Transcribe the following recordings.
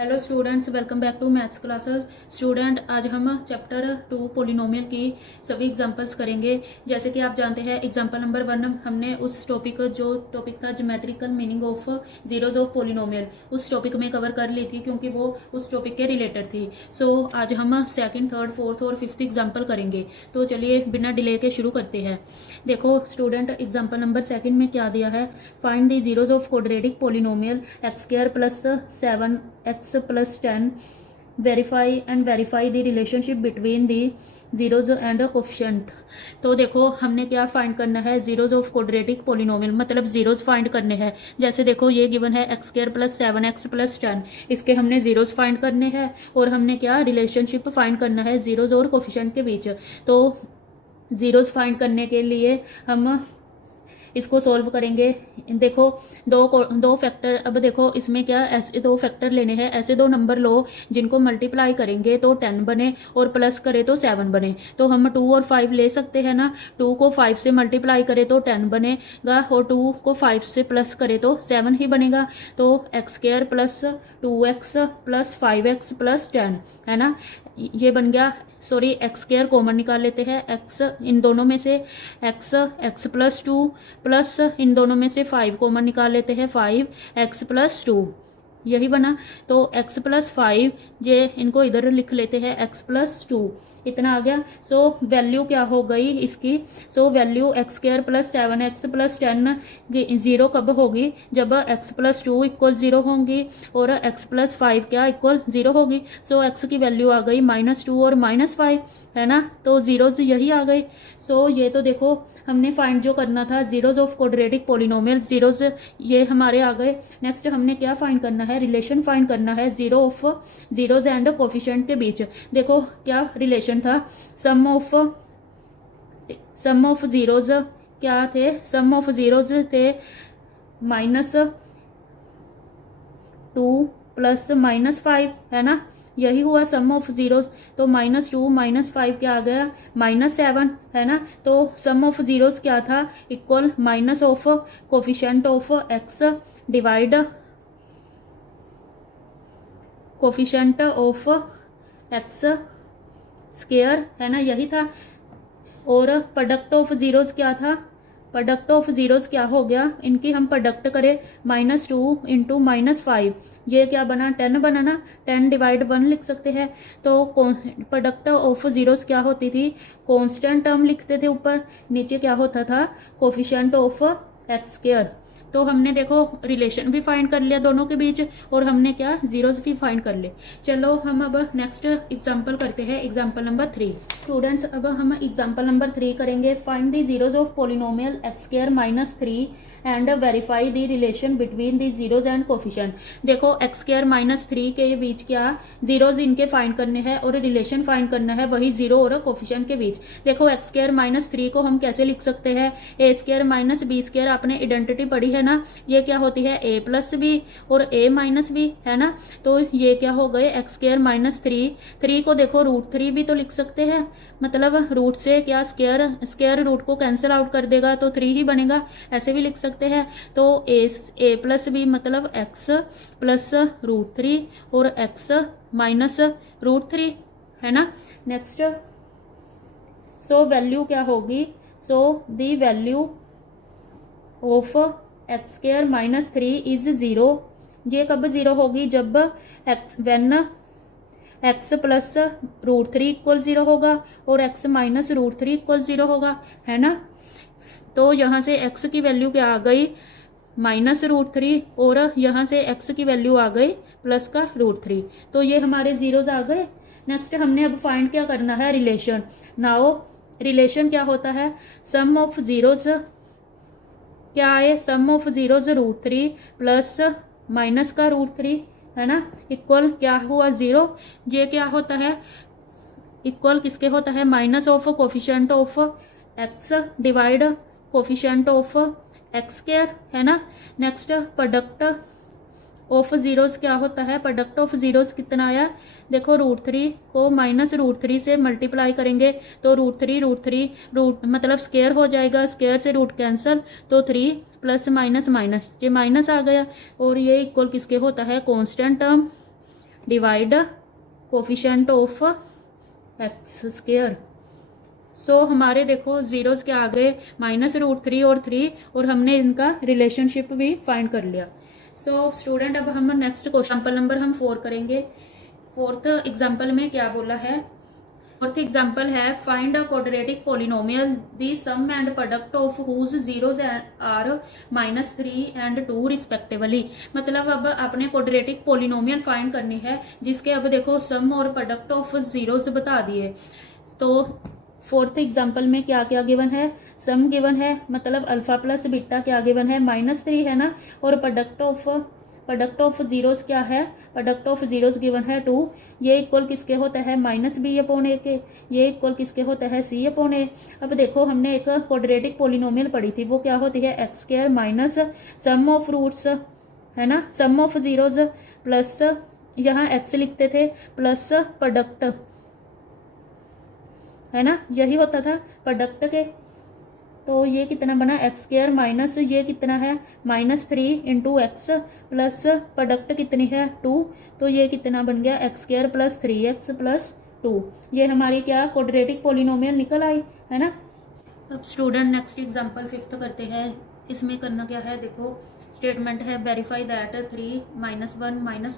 Hello students, welcome back to maths classes. Students, आज हम chapter 2 polynomial की सभी एग्जांपल्स करेंगे। जैसे कि आप जानते हैं, एग्जांपल नंबर 1 हमने उस टॉपिक था geometrical meaning of zeros of polynomial, उस टॉपिक में कवर कर ली थी क्योंकि वो उस टॉपिक के रिलेटेड थी। सो आज हम सेकंड, थर्ड, फोर्थ और फिफ्थ एग्जाम्पल करेंगे। तो चलिए बिना डिले के शुरू करते हैं। देखो स्टूडेंट, एग्जाम्पल नंबर सेकंड में क्या दिया है, find the zeros of quadratic polynomial x square plus 7x plus 10 verify the relationship between the zeros and coefficient. तो देखो हमने क्या फाइंड करना है, जीरोज ऑफ क्वाड्रेटिक पोलिनोमियल, मतलब जीरोज फाइंड करने हैं। जैसे देखो ये गिवन है x square plus 7x plus 10, इसके हमने जीरोज फाइंड करने हैं और हमने क्या रिलेशनशिप फाइंड करना है जीरोज और कोफिशिएंट के बीच। तो जीरोज फाइंड करने के लिए हम इसको सॉल्व करेंगे। देखो दो फैक्टर, अब देखो इसमें क्या ऐसे दो फैक्टर लेने हैं, ऐसे दो नंबर लो जिनको मल्टीप्लाई करेंगे तो 10 बने और प्लस करे तो 7 बने। तो हम 2 और 5 ले सकते हैं ना। 2 को 5 से मल्टीप्लाई करे तो 10 बनेगा और 2 को 5 से प्लस करे तो 7 ही बनेगा। तो x square plus 2x plus 5x plus 10 है ना, ये बन गया। सॉरी, एक्स स्क्वायर कॉमन निकाल लेते हैं, एक्स इन दोनों में से एक्स प्लस 2 प्लस इन दोनों में से 5 कॉमन निकाल लेते हैं, 5x प्लस 2, यही बना। तो x प्लस 5, ये इनको इधर लिख लेते हैं, x प्लस 2, इतना आ गया। सो वैल्यू क्या हो गई इसकी, so value x square plus 7x plus 10 zero कब होगी, जब x प्लस 2 इक्वल 0 होंगी और x प्लस 5 क्या इक्वल 0 होगी। सो x की वैल्यू आ गई -2 और -5 है ना, तो जीरोज यही आ गई। सो ये तो देखो हमने फाइंड जो करना था zeros of quadratic polynomial, zeros ये हमारे आ गए। नेक्स्ट हमने क्या फाइंड करना है, रिलेशन फाइंड करना है जीरोज एंड कोफिशिएंट के बीच। देखो क्या रिलेशन था, सम ऑफ जीरोज क्या थे, सम ऑफ जीरोज थे -2 प्लस -5 है ना, यही हुआ सम ऑफ जीरोज। तो -2 -5 क्या आ गया, -7 है ना। तो सम ऑफ जीरोज क्या था, equal minus of coefficient of x divide coefficient of x square है ना, यही था। और प्रोडक्ट ऑफ जीरोज क्या था, प्रोडक्ट ऑफ जीरोज क्या हो गया, इनकी हम प्रोडक्ट करें -2 इंटू -5, ये क्या बना 10 बना ना, 10 डिवाइड 1 लिख सकते हैं। तो प्रोडक्ट ऑफ जीरोज क्या होती थी, कांस्टेंट टर्म लिखते थे ऊपर, नीचे क्या होता था कोफिशिएंट ऑफ एक्स स्क्वायर। तो हमने देखो रिलेशन भी फाइंड कर लिया दोनों के बीच और हमने क्या जीरोज भी फाइंड कर लिए। चलो हम अब नेक्स्ट एग्जांपल करते हैं, एग्जांपल नंबर 3। स्टूडेंट्स, अब हम एग्जांपल नंबर 3 करेंगे। Find the zeros of polynomial x square -3 and verify the relation between the zeros and coefficient. देखो एक्स स्क्वायर -3 के बीच क्या जीरोज इनके फाइंड करने हैं और रिलेशन फाइंड करना है वही जीरो और कोफिशिएंट के बीच। देखो एक्स स्क्वायर -3 को हम कैसे लिख सकते हैं, ए स्क्वायर माइनस बी स्क्वायर, आपने आइडेंटिटी पढ़ी है ना, ये क्या होती है a प्लस बी और a माइनस बी है ना। तो ये क्या हो गए एक्स स्क्वायर -3 को देखो √3 भी तो लिख सकते हैं, मतलब रूट से क्या स्क्वायर रूट को कैंसिल आउट कर देगा तो 3 ही बनेगा, ऐसे भी लिख सकते हैं। तो a प्लस बी मतलब x प्लस √3 और x माइनस √3 है ना। नेक्स्ट, सो वैल्यू क्या होगी, so the value of x square -3 is 0। ये कब 0 होगी, जब वेन एक्स प्लस √3 इक्वल 0 होगा और एक्स माइनस √3 इक्वल 0 होगा है ना। तो यहाँ से x की वैल्यू क्या आ गई -√3 और यहाँ से x की वैल्यू आ गई प्लस का √3। तो ये हमारे जीरोज आ गए। नेक्स्ट हमने अब फाइंड क्या करना है, रिलेशन। नाउ रिलेशन क्या होता है, सम ऑफ जीरोज क्या है, सम ऑफ जीरोज √3 प्लस माइनस का √3 है ना, इक्वल क्या हुआ 0। ये क्या होता है, इक्वल किसके होता है, minus of coefficient of x divide coefficient of x square है ना। नेक्स्ट प्रोडक्ट ऑफ जीरोज क्या होता है, प्रोडक्ट ऑफ जीरोज कितना आया, देखो √3 को -√3 से मल्टीप्लाई करेंगे तो √3 मतलब स्क्वायर हो जाएगा, स्क्वायर से रूट कैंसिल तो 3 प्लस माइनस माइनस, ये माइनस आ गया और ये इक्वल किसके होता है, constant term divide coefficient of x square. So हमारे देखो जीरोस के आगे -√3 और 3 और हमने इनका रिलेशनशिप भी फाइंड कर लिया। सो स्टूडेंट अब हम नेक्स्ट क्वेश्चन एग्जाम्पल नंबर हम 4 करेंगे। फोर्थ एग्जाम्पल में क्या बोला है, फोर्थ एग्जाम्पल है find a quadratic polynomial the sum and product of whose zeros are -3 and 2 respectively. मतलब अब आपने क्वाड्रेटिक पोलिनोमियल फाइंड करनी है जिसके अब देखो सम और प्रोडक्ट ऑफ जीरोज बता दिए। तो फोर्थ एग्जाम्पल में क्या क्या गिवन है, सम गिवन है, मतलब अल्फा प्लस बीटा क्या गिवन है -3 है ना, और प्रोडक्ट ऑफ जीरोस क्या है, प्रोडक्ट ऑफ जीरोस गिवन है 2। ये इक्वल किसके होता है -b/a के, ये इक्वल किसके होता है c/a। अब देखो हमने एक क्वाड्रेटिक पोलिनोमियल पढ़ी थी, वो क्या होती है x² minus sum of roots है ना, सम ऑफ जीरोस प्लस यहाँ x लिखते थे प्लस प्रोडक्ट है ना, यही होता था प्रोडक्ट के। तो ये कितना बना x² माइनस ये कितना है -3 इंटू एक्स प्लस प्रोडक्ट कितनी है 2, तो ये कितना बन गया x² प्लस 3x प्लस 2। ये हमारी क्या क्वाड्रेटिक पोलिनोमियल निकल आई है ना। अब स्टूडेंट नेक्स्ट एग्जांपल 5th करते हैं। इसमें करना क्या है, देखो स्टेटमेंट है verify that 3 - 1 -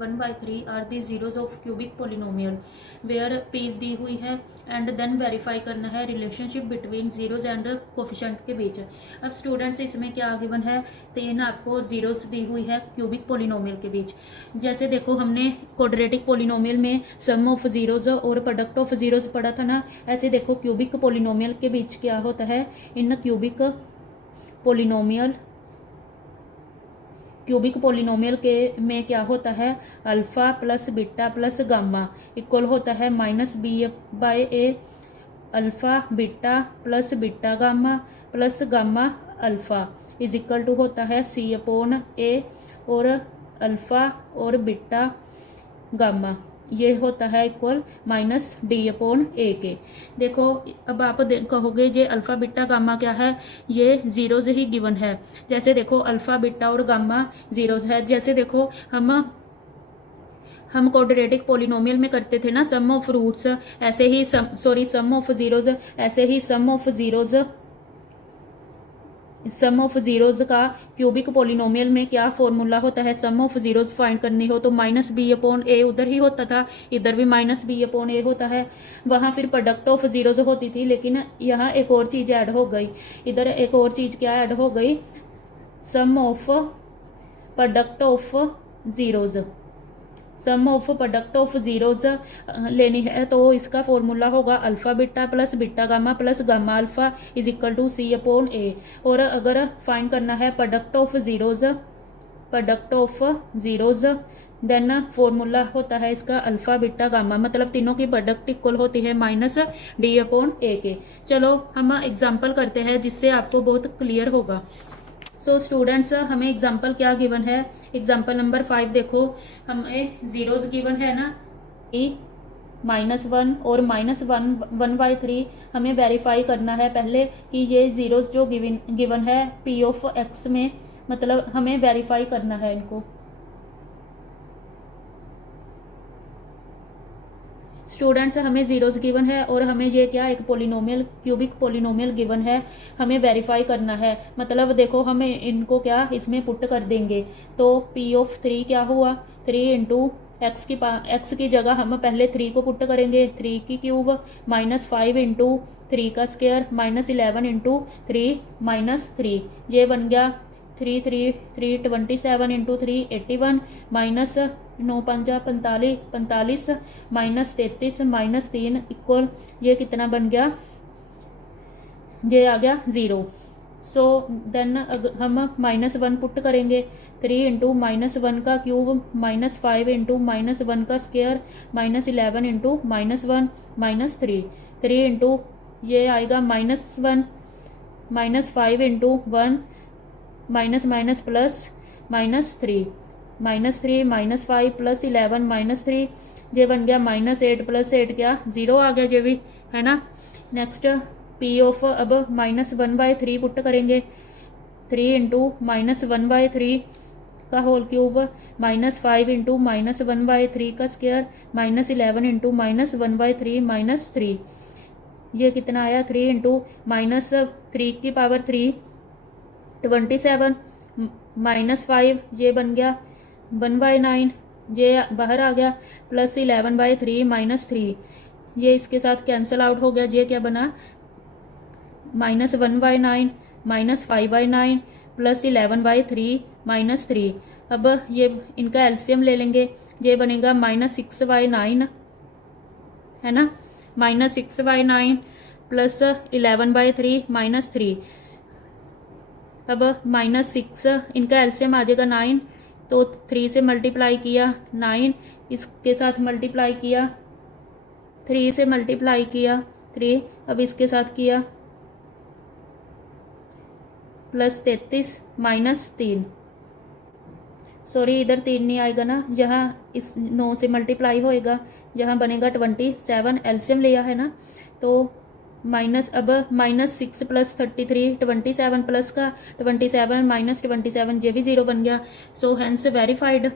1/3 are the zeros of cubic polynomial where p दी हुई है एंड देन वेरीफाई करना है relationship between zeros and coefficient के बीच। अब स्टूडेंट्स इसमें क्या गिवन है, 3 आपको जीरोज दी हुई है क्यूबिक पोलिनोमियल के बीच। जैसे देखो हमने क्वाड्रेटिक पोलिनोमियल में सम ऑफ जीरोज और प्रोडक्ट ऑफ जीरोज पढ़ा था ना, ऐसे देखो क्यूबिक पोलिनोमियल के बीच क्या होता है, इन क्यूबिक पोलिनोमियल के में क्या होता है, alpha plus beta plus gamma equal होता है -b/a alpha beta plus beta gamma plus gamma alpha is equal to होता है c/a और अल्फा और बीटा गामा ये होता है इक्वल -d/a के। देखो अब आप कहोगे जे अल्फा बीटा गामा क्या है, ये जीरोज ही गिवन है। जैसे देखो अल्फा बीटा और गामा जीरोज है। जैसे देखो हम क्वाड्रेटिक पोलिनोमियल में करते थे ना सम ऑफ रूट्स, ऐसे ही सम ऑफ जीरोज, ऐसे ही सम ऑफ जीरोज का क्यूबिक पोलिनोमियल में क्या फॉर्मूला होता है, सम ऑफ जीरोज फाइंड करनी हो तो -b/a उधर ही होता था, इधर भी -b/a होता है। वहां फिर प्रोडक्ट ऑफ जीरोज होती थी, लेकिन यहाँ एक और चीज ऐड हो गई, इधर एक और चीज क्या ऐड हो गई, sum of product of zeros. Sum of product of zeros लेनी है तो इसका फॉर्मूला होगा alpha beta plus beta gamma plus gamma alpha is equal to c/a। और अगर फाइंड करना है product of zeros then formula होता है इसका अल्फा बीटा गामा, मतलब तीनों की प्रोडक्ट इक्वल होती है -d/a के। चलो हम एग्जाम्पल करते हैं जिससे आपको बहुत क्लियर होगा। सो स्टूडेंट्स हमें एग्जाम्पल क्या गिवन है, एग्जाम्पल नंबर 5 देखो हमें जीरोज गिवन है ना, -1 और -1/3 हमें वेरीफाई करना है पहले कि ये जीरोज जो गिवन है p ऑफ x में, मतलब हमें वेरीफाई करना है इनको। स्टूडेंट्स हमें जीरोज गिवन है और हमें ये क्या एक पोलिनोमियल क्यूबिक पोलिनोमियल गिवन है, हमें वेरीफाई करना है। मतलब देखो हमें इनको क्या इसमें पुट कर देंगे तो p ऑफ 3 क्या हुआ, 3 इंटू एक्स की जगह हम पहले 3 को पुट करेंगे, 3 की क्यूब -5 इंटू 3 का स्क्वायर -11 इंटू 3 -3 ये बन गया 3 इंटू 3 81 -9 5 45 45 -33 -3 इक्वल ये कितना बन गया, ये आ गया 0। सो देन हम -1 पुट करेंगे, 3 इंटू -1 का क्यूब -5 इंटू -1 का स्क्वायर -11 इंटू -1 -3 3 इंटू ये आएगा -1 -5 इंटू 1 माइनस प्लस -3 -5 प्लस 11 -3 ये बन गया -8 प्लस 8 क्या 0 आ गया ये भी है ना। नेक्स्ट p ऑफ अब -1/3 पुट करेंगे, 3 इंटू -1/3 का होल क्यूब -5 इंटू -1/3 का स्क्वायर -11 इंटू -1/3 -3, ये कितना आया 3 इंटू -3 की पावर 3 27 -5 ये बन गया 1/9, ये बाहर आ गया +11/3 -3, ये इसके साथ कैंसिल आउट हो गया, ये क्या बना -1/9 -5/9 +11/3 -3। अब ये इनका एलसीएम ले लेंगे, ये बनेगा -6/9 है ना, -6/9 +11/3 -3। अब -6 इनका एलसीएम आ जाएगा 9, तो 3 से मल्टीप्लाई किया 9, इसके साथ मल्टीप्लाई किया 3 से मल्टीप्लाई किया 3, अब इसके साथ किया +33 -3, सॉरी इधर 3 नहीं आएगा ना, जहाँ इस 9 से मल्टीप्लाई होएगा जहाँ बनेगा 27, एलसीएम लिया है ना, तो माइनस अब -6 + 33 27 प्लस का 27 -27 ये भी 0 बन गया। So hence verified.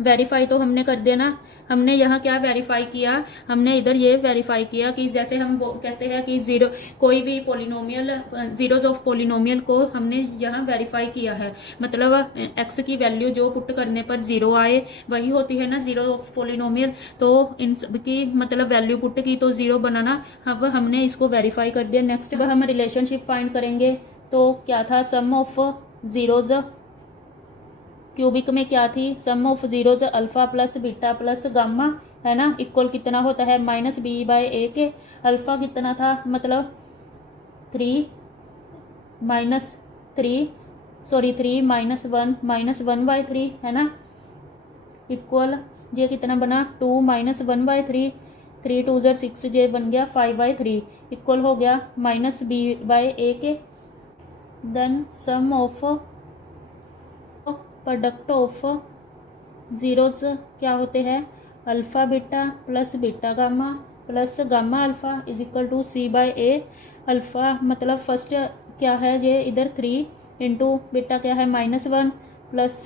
वेरीफाई तो हमने कर दिया ना, हमने यहाँ क्या वेरीफाई किया, हमने इधर ये वेरीफाई किया कि जैसे हम कहते हैं कि जीरो कोई भी पोलिनोमियल जीरोज ऑफ पोलिनोमियल को हमने यहाँ वेरीफाई किया है, मतलब एक्स की वैल्यू जो पुट करने पर 0 आए वही होती है ना जीरो ऑफ पोलिनोमियल, तो इन सब की मतलब वैल्यू पुट की तो 0 बनाना, अब हमने इसको वेरीफाई कर दिया। नेक्स्ट अब हम रिलेशनशिप फाइंड करेंगे, तो क्या था सम ऑफ जीरोज क्यूबिक में क्या थी, sum of zeros alpha plus beta plus gamma है ना, इक्वल कितना होता है -b/a के, अल्फा कितना था मतलब 3 -1 है ना, इक्वल ये कितना बना 2 -1/3, 3 2 6 जे बन गया 5/3, इक्वल हो गया -b/a के। Then sum of product of zeros क्या होते हैं, alpha beta plus beta gamma plus gamma alpha is equal to c/a। Alpha मतलब फर्स्ट क्या है ये इधर 3 इंटू बीटा क्या है -1 प्लस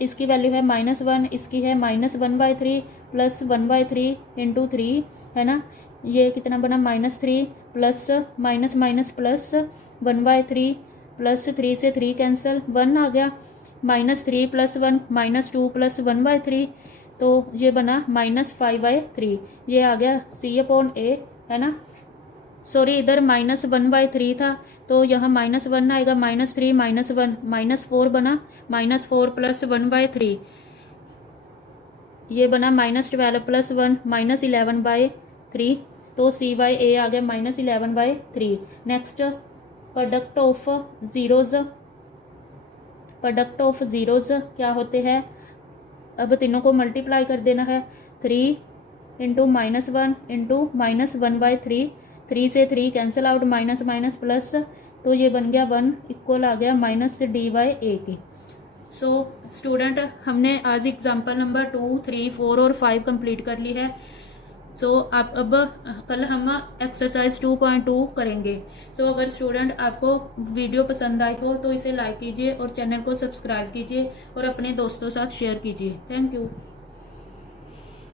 इसकी वैल्यू है -1, इसकी है -1/3 प्लस 1/3 इंटू 3 है ना, ये कितना बना -3 प्लस माइनस प्लस 1/3 प्लस 3 से 3 कैंसिल 1 आ गया, -3 + 1 -2 + 1/3, तो ये बना -5/3, ये आ गया c/a है ना, सॉरी इधर -1/3 था तो यहाँ -1 आएगा, -3 -1 -4 बना, -4 + 1/3, ये बना -12 + 1 -11/3, तो c/a आ गया -11/3। नेक्स्ट प्रोडक्ट ऑफ जीरोज क्या होते हैं, अब तीनों को मल्टीप्लाई कर देना है, 3 इंटू -1 इंटू -1/3, 3 से 3 कैंसिल आउट माइनस प्लस, तो ये बन गया 1 इक्वल आ गया -d/a की। सो स्टूडेंट हमने आज एग्जाम्पल नंबर 2, 3, 4 और 5 कंप्लीट कर ली है। सो आप अब कल हम एक्सरसाइज 2.2 करेंगे। सो अगर स्टूडेंट आपको वीडियो पसंद आई हो तो इसे लाइक कीजिए और चैनल को सब्सक्राइब कीजिए और अपने दोस्तों साथ शेयर कीजिए। Thank you.